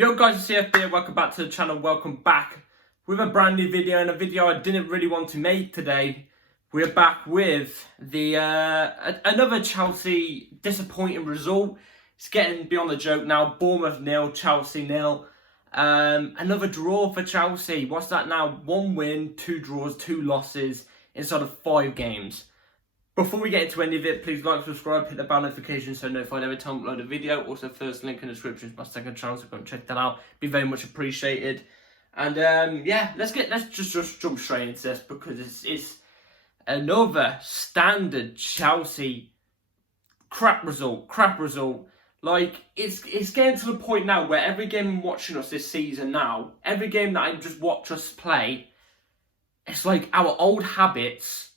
Yo guys, it's CF here, welcome back to the channel, welcome back with a brand new video, and a video I didn't really want to make today. We're back with the another Chelsea disappointing result. It's getting beyond the joke now. Bournemouth 0, Chelsea 0. Another draw for Chelsea. What's that now? 1 win, 2 draws, 2 losses inside of 5 games. Before we get into any of it, please like, subscribe, hit the bell notification so notified every time I upload a video. Also, first link in the description is my second channel, so go and check that out. Be very much appreciated. And yeah, let's just jump straight into this, because it's another standard Chelsea crap result. Like, it's getting to the point now where every game I'm watching us this season now, every game that I just watch us play, it's like our old habits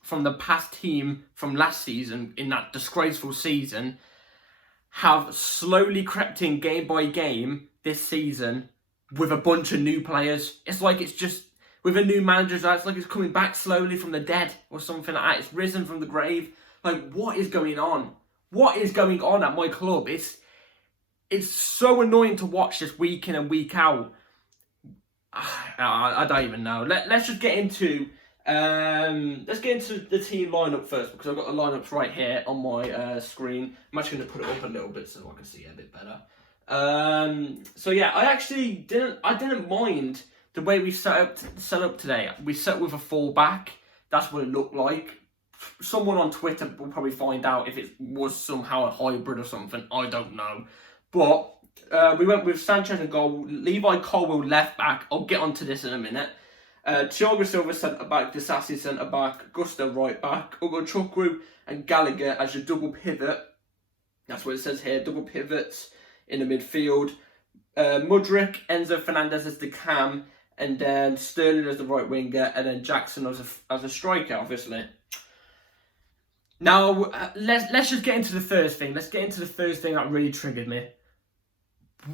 from the past team from last season, in that disgraceful season, have slowly crept in game by game this season with a bunch of new players. It's like it's just, with a new manager, it's like it's coming back slowly from the dead or something like that. It's risen from the grave. Like, what is going on? What is going on at my club? It's so annoying to watch this week in and week out. I don't even know. Let's just get into... let's get into the team lineup first, because I've got the lineups right here on my screen. I'm actually going to put it up a little bit so I can see it a bit better. So yeah, I didn't mind the way we set up today. We set with a full-back. That's what it looked like. Someone on Twitter will probably find out if it was somehow a hybrid or something. I don't know. But we went with Sanchez in goal, Levi Colwill left back. I'll get onto this in a minute. Thiago Silva centre-back, Disasi centre-back, Gusto right-back, Ugo Chukwu and Gallagher as your double pivot. That's what it says here, double pivots in the midfield. Mudryk, Enzo Fernandez as the cam, and then Sterling as the right winger, and then Jackson as a striker, obviously. Now, let's just get into the first thing. Let's get into the first thing that really triggered me.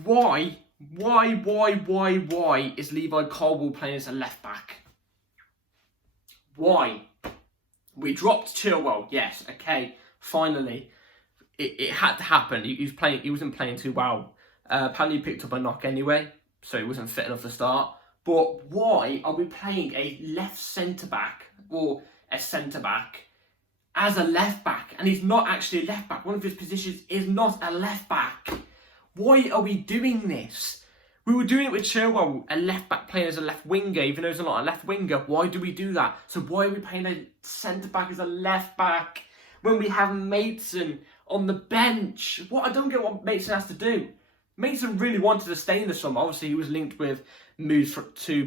Why is Levi Colwill playing as a left back? Why? We dropped Chilwell, yes, okay, finally. It had to happen. He wasn't playing too well. Apparently he picked up a knock anyway, so he wasn't fit enough to start. But why are we playing a left centre-back, or a centre-back, as a left back? And he's not actually a left back. One of his positions is not a left back. Why are we doing this? We were doing it with Chilwell, a left back playing as a left winger, even though he's not a left winger. Why do we do that? So why are we playing a centre back as a left back when we have Mason on the bench? What? I don't get what Mason has to do. Mason really wanted to stay in the summer. Obviously, he was linked with moves to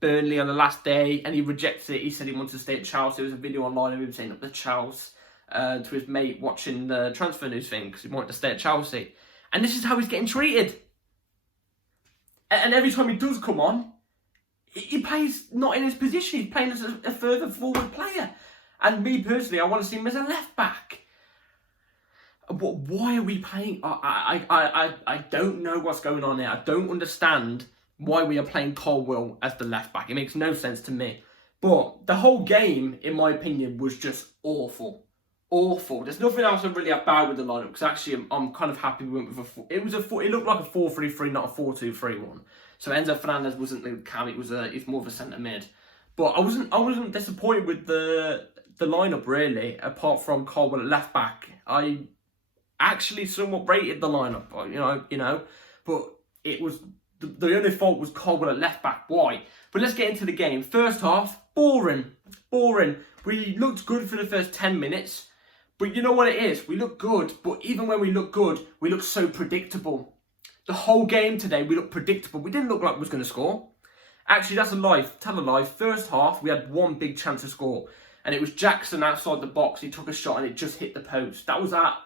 Burnley on the last day, and he rejected it. He said he wanted to stay at Chelsea. There was a video online of him saying up the Chelsea to his mate watching the transfer news thing, because he wanted to stay at Chelsea. And this is how he's getting treated. And every time he does come on, he plays not in his position. He's playing as a further forward player. And me personally, I want to see him as a left back. But why are we playing? I don't know what's going on here. I don't understand why we are playing Colwill as the left back. It makes no sense to me. But the whole game, in my opinion, was just awful. Awful. There's nothing else I really have bad with the lineup, because actually I'm kind of happy we went with it looked like a 4-3-3, not a 4-2-3-1. So Enzo Fernandez wasn't the cam, he's more of a centre mid. But I wasn't disappointed with the lineup really, apart from Colwill at left back. I actually somewhat rated the lineup, you know, but it was the only fault was Colwill at left back. Why? But let's get into the game. First half, boring. We looked good for the first 10 minutes. But you know what it is? We look good, but even when we look good, we look so predictable. The whole game today, we looked predictable. We didn't look like we was going to score. Actually, that's a lie. Tell a lie. First half, we had one big chance to score. And it was Jackson outside the box. He took a shot and it just hit the post. That was our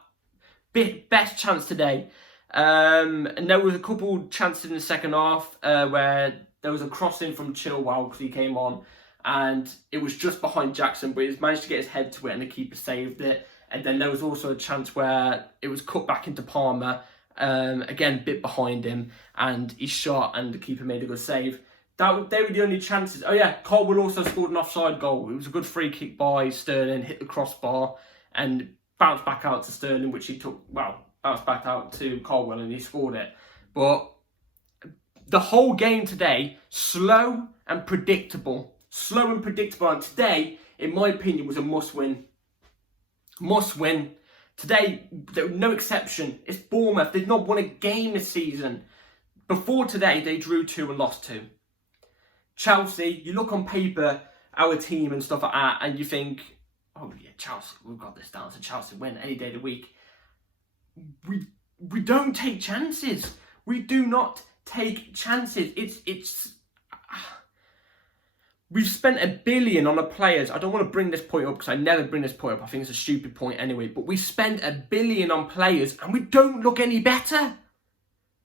best chance today. And there was a couple chances in the second half where there was a crossing from Chilwell because he came on. And it was just behind Jackson, but he's managed to get his head to it and the keeper saved it. And then there was also a chance where it was cut back into Palmer, again, bit behind him, and he shot and the keeper made a good save. They were the only chances. Oh yeah, Colwill also scored an offside goal. It was a good free kick by Sterling, hit the crossbar, and bounced back out to Sterling, which he took, bounced back out to Colwill and he scored it. But the whole game today, slow and predictable. Slow and predictable. And today, in my opinion, was a must-win. Must-win. Today, no exception. It's Bournemouth. They've not won a game this season. Before today, they drew 2 and lost 2. Chelsea, you look on paper, our team and stuff like that, and you think, oh yeah, Chelsea, we've got this down. So Chelsea win any day of the week. We don't take chances. We do not take chances. We've spent $1 billion on the players. I don't want to bring this point up because I never bring this point up. I think it's a stupid point anyway. But we spent $1 billion on players and we don't look any better.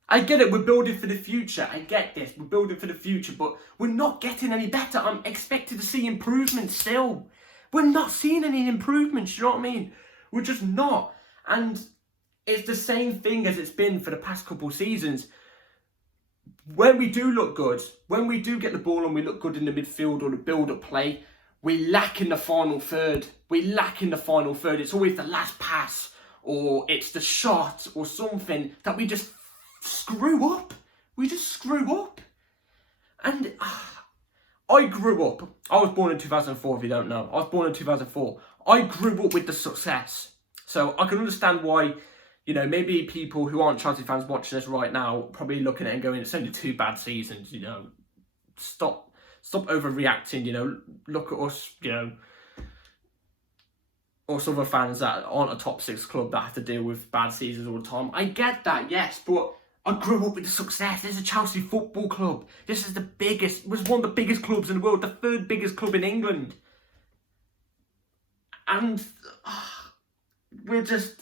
I get it. We're building for the future. I get this. We're building for the future, but we're not getting any better. I'm expected to see improvements still. We're not seeing any improvements. You know what I mean? We're just not. And it's the same thing as it's been for the past couple of seasons. When we do look good, when we do get the ball and we look good in the midfield or the build-up play, we lack in the final third. It's always the last pass or it's the shot or something that we just screw up. We just screw up. And I grew up. I was born in 2004, if you don't know. I was born in 2004. I grew up with the success. So I can understand why, you know, maybe people who aren't Chelsea fans watching this right now probably looking at it and going, it's only 2 bad seasons, you know. Stop overreacting, you know. Look at us, you know. Us other fans that aren't a top 6 club that have to deal with bad seasons all the time. I get that, yes, but I grew up with the success. This is a Chelsea Football Club. This is the biggest, was one of the biggest clubs in the world, the 3rd biggest club in England. And we're shit.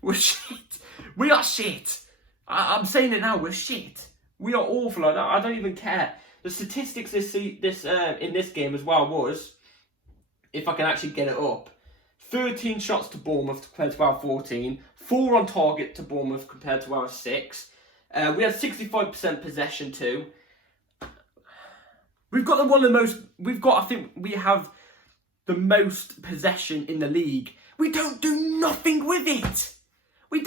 We're shit. We are shit. I'm saying it now. We're shit. We are awful. I don't even care. The statistics in this game as well was, if I can actually get it up, 13 shots to Bournemouth compared to our 14, 4 on target to Bournemouth compared to our 6. We had 65% possession too. We've got I think we have the most possession in the league. We don't do nothing with it. We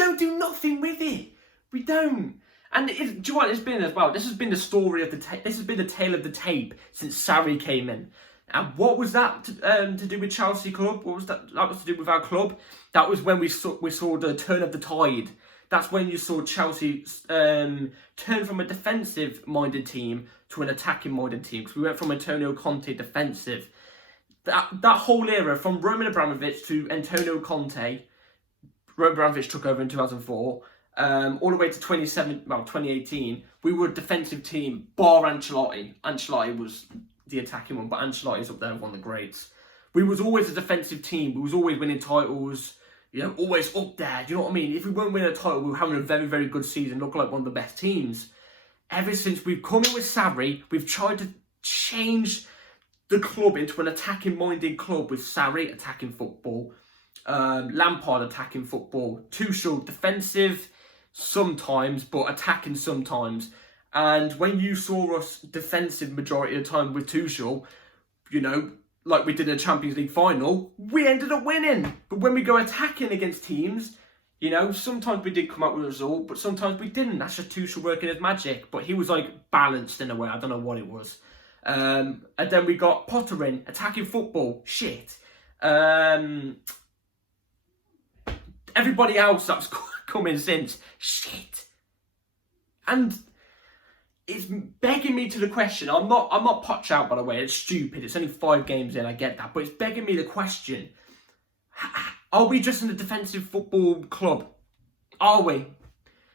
don't. And do you know what it's been as well? This has been the story of this has been the tale of the tape since Sarri came in. And what was that to do with Chelsea club? What was that? That was to do with our club. That was when we saw the turn of the tide. That's when you saw Chelsea turn from a defensive-minded team to an attacking-minded team. Because we went from Antonio Conte defensive. That whole era, from Roman Abramovich to Antonio Conte, Roman Abramovich took over in 2004, all the way to 2018, we were a defensive team, bar Ancelotti. Ancelotti was the attacking one, but Ancelotti's up there with one of the greats. We was always a defensive team. We was always winning titles, you know, always up there. Do you know what I mean? If we weren't winning a title, we were having a very, very good season, looking like one of the best teams. Ever since we've come in with Sarri, we've tried to change the club into an attacking-minded club with Sarri, attacking football, Lampard, attacking football, Tuchel, defensive sometimes, but attacking sometimes. And when you saw us defensive majority of the time with Tuchel, you know, like we did in the Champions League final, we ended up winning. But when we go attacking against teams, you know, sometimes we did come out with a result, but sometimes we didn't. That's just Tuchel working his magic. But he was like balanced in a way. I don't know what it was. And then we got Potter in, attacking football, shit. Everybody else that's come in since, shit. And it's begging me to the question. I'm not Poch out, by the way. It's stupid. It's only 5 games in. I get that, but it's begging me the question: are we just in a defensive football club? Are we?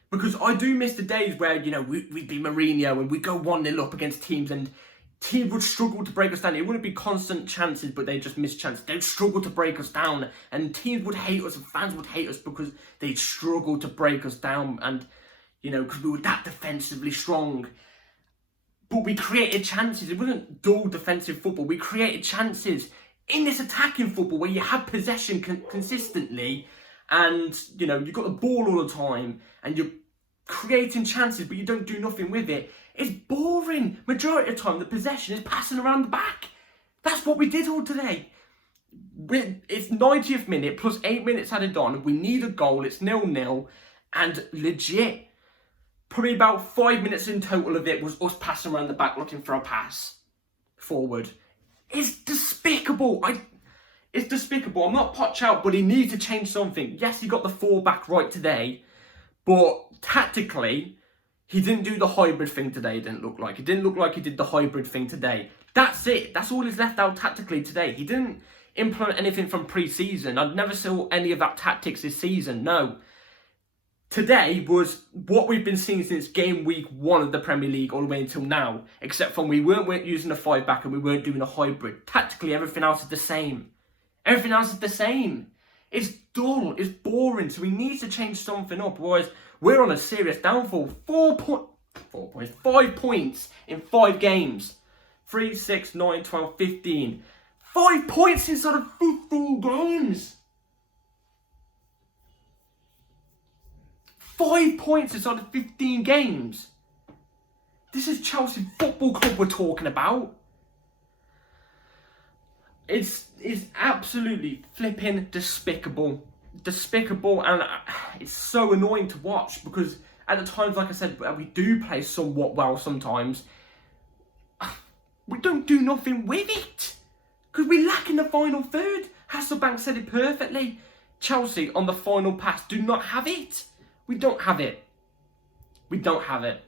Because I do miss the days where, you know, we'd be Mourinho and we'd go 1-0 up against teams and teams would struggle to break us down. It wouldn't be constant chances, but they'd just miss chances. They'd struggle to break us down, and teams would hate us and fans would hate us because they'd struggle to break us down, and, you know, because we were that defensively strong. But we created chances. It wasn't dull defensive football. We created chances in this attacking football where you have possession consistently, and, you know, you've got the ball all the time and you're creating chances, but you don't do nothing with it. It's boring. Majority of the time, the possession is passing around the back. That's what we did all today. It's 90th minute plus 8 minutes added on. We need a goal. It's 0-0. And legit, probably about 5 minutes in total of it was us passing around the back looking for a pass forward. It's despicable. It's despicable. I'm not Poch out, but he needs to change something. Yes, he got the 4 back right today, but tactically, he didn't do the hybrid thing today, it didn't look like. It didn't look like he did the hybrid thing today. That's it. That's all he's left out tactically today. He didn't implement anything from pre-season. I'd never saw any of that tactics this season, no. Today was what we've been seeing since game week 1 of the Premier League all the way until now, except from we weren't using a 5 back and we weren't doing a hybrid. Tactically, everything else is the same. Everything else is the same. It's dull, it's boring, so he needs to change something up, otherwise we're on a serious downfall. 5 points in 5 games. 3, 6, 9, 12, 15. 5 points inside of 15 games. 5 points inside of 15 games. This is Chelsea Football Club we're talking about. It's absolutely flipping despicable. Despicable, and it's so annoying to watch because at the times, like I said, we do play somewhat well sometimes. We don't do nothing with it because we lack in the final third. Hasselbank said it perfectly. Chelsea on the final pass do not have it. We don't have it. We don't have it.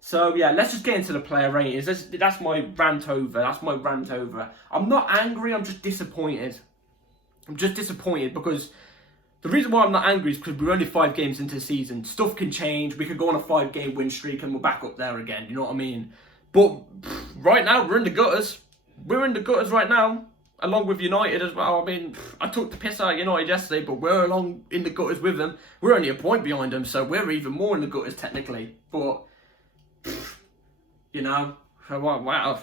So yeah, let's just get into the player ratings. That's my rant over. That's my rant over. I'm not angry. I'm just disappointed. I'm just disappointed because the reason why I'm not angry is because we're only 5 games into the season. Stuff can change. We could go on a 5-game win streak and we're back up there again. You know what I mean? But right now, we're in the gutters. We're in the gutters right now, along with United as well. I mean, I took the piss out of United yesterday, but we're along in the gutters with them. We're only a point behind them, so we're even more in the gutters technically. But, you know, wow,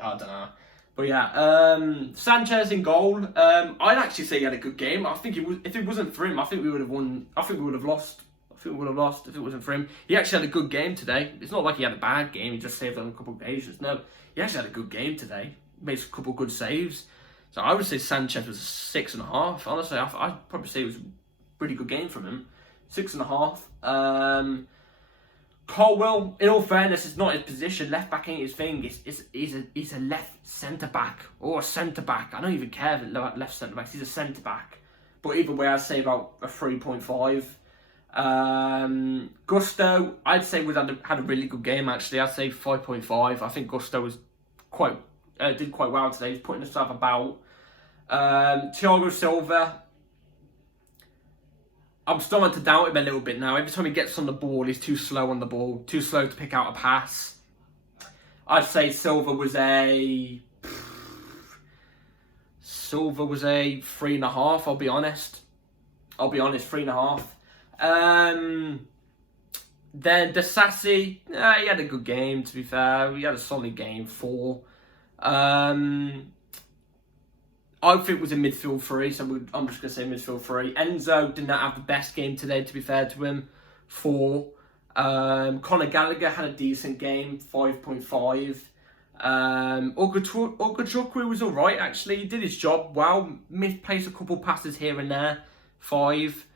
I don't know. But yeah, Sanchez in goal. I'd actually say he had a good game. I think if it wasn't for him, I think we would have won. I think we would have lost. I think we would have lost if it wasn't for him. He actually had a good game today. It's not like he had a bad game. He just saved on a couple of occasions. No, he actually had a good game today. Made a couple of good saves. So I would say Sanchez was 6.5. Honestly, I'd probably say it was a pretty good game from him. 6.5. Colwell, in all fairness, it's not his position. Left back ain't his thing. He's a left centre back or a centre back. I don't even care about left centre backs. He's a centre back. But either way, I'd say about a 3.5. Gusto, I'd say had a really good game actually. I'd say 5.5. I think Gusto was did quite well today. He's putting himself about. Thiago Silva, I'm starting to doubt him a little bit now. Every time he gets on the ball, he's too slow on the ball, too slow to pick out a pass. I'd say Silva was a 3.5. I'll be honest, 3.5. Then Disasi, he had a good game, to be fair. He had a solid game, 4. I think it was a midfield 3, so I'm just going to say midfield 3. Enzo did not have the best game today, to be fair to him, 4. Conor Gallagher had a decent game, 5.5. Ogachukwu was alright, actually. He did his job well. Misplaced a couple passes here and there, 5.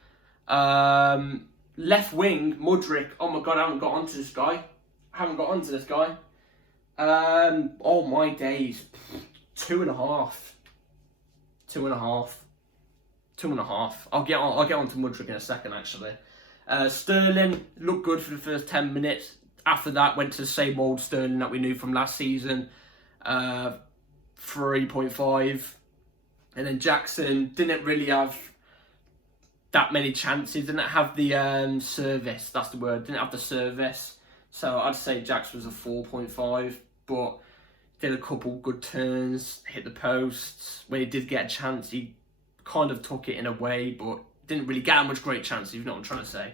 Left wing, Mudryk. Oh my god, I haven't got onto this guy. Oh my days. 2.5. 2.5. I'll get on to Mudryk in a second, actually. Sterling looked good for the first 10 minutes. After that, went to the same old Sterling that we knew from last season. 3.5. And then Jackson didn't really have that many chances. Didn't have the service. That's the word. Didn't have the service. So I'd say Jackson was a 4.5. But did a couple good turns, hit the posts. When he did get a chance, he kind of took it in a way, but didn't really get much great chances, if you know what I'm trying to say.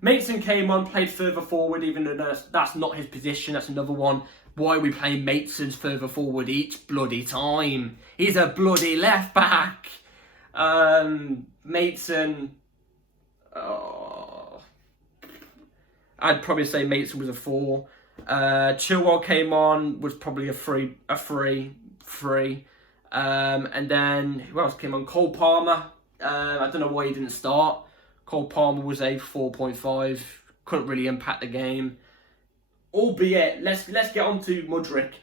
Mason came on, played further forward, even though that's not his position. That's another one. Why are we playing Mason's further forward each bloody time? He's a bloody left back. Mason, I'd probably say Mason was a 4. Chilwell came on, was probably a 3. And then who else came on? Cole Palmer. I don't know why he didn't start. Cole Palmer was a 4.5. Couldn't really impact the game. Albeit, let's get on to Mudryk.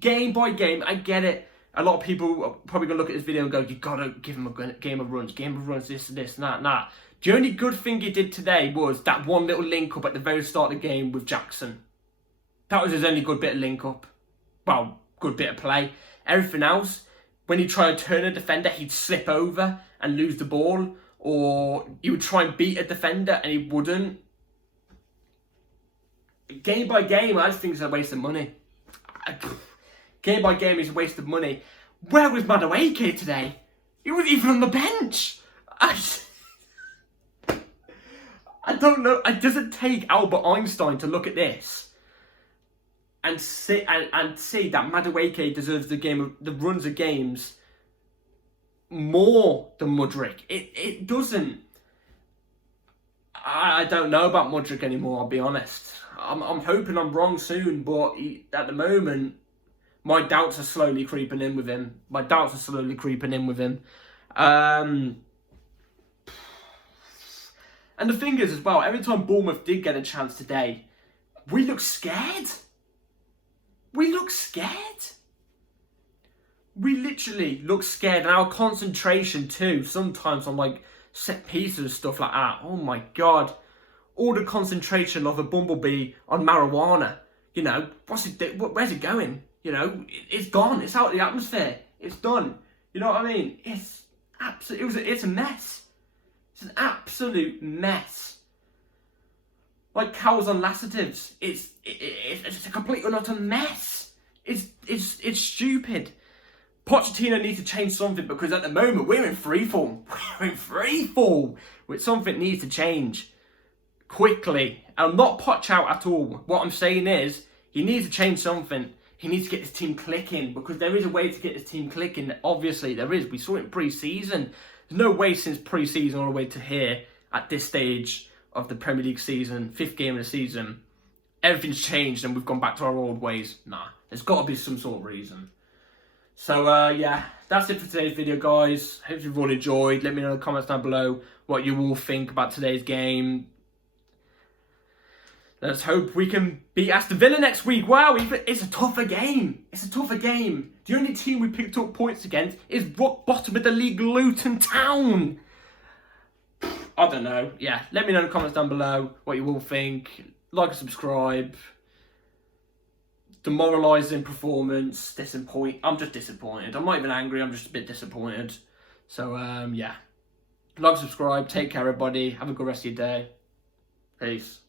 Game by game, I get it. A lot of people are probably going to look at this video and go, you got to give him a game of runs, this, and that. The only good thing he did today was that one little link-up at the very start of the game with Jackson. That was his only good bit of link-up. Well, good bit of play. Everything else, when he tried to turn a defender, he'd slip over and lose the ball. Or he would try and beat a defender and he wouldn't. Game by game, I just think it's a waste of money. Game by game is a waste of money. Where was Madueke today? He was even on the bench. I don't know. It doesn't take Albert Einstein to look at this and see that Madueke deserves the runs of games more than Mudryk. It doesn't. I don't know about Mudryk anymore, I'll be honest. I'm hoping I'm wrong soon, but at the moment, my doubts are slowly creeping in with him. And the thing is as well, every time Bournemouth did get a chance today, we look scared. We literally look scared. And our concentration too, sometimes on like set pieces and stuff like that. Oh my God. All the concentration of a bumblebee on marijuana. You know, where's it going? You know, it's gone. It's out of the atmosphere. It's done. You know what I mean? It's a mess. It's an absolute mess. Like cows on laxatives. It's a complete and utter mess. It's stupid. Pochettino needs to change something because at the moment we're in freefall. Something needs to change quickly. I'm not Poch out at all. What I'm saying is he needs to change something. He needs to get his team clicking because there is a way to get his team clicking. Obviously there is. We saw it in pre-season. There's no way since pre-season all the way to here at this stage of the Premier League season, 5th game of the season, everything's changed and we've gone back to our old ways. Nah, there's got to be some sort of reason. So, yeah, that's it for today's video, guys. Hope you've all enjoyed. Let me know in the comments down below what you all think about today's game. Let's hope we can beat Aston Villa next week. Wow, it's a tougher game. The only team we picked up points against is rock bottom of the league, Luton Town. I don't know. Yeah, let me know in the comments down below what you all think. Like and subscribe. Demoralising performance. Disappointed. I'm just disappointed. I'm not even angry. I'm just a bit disappointed. So, yeah. Like and subscribe. Take care, everybody. Have a good rest of your day. Peace.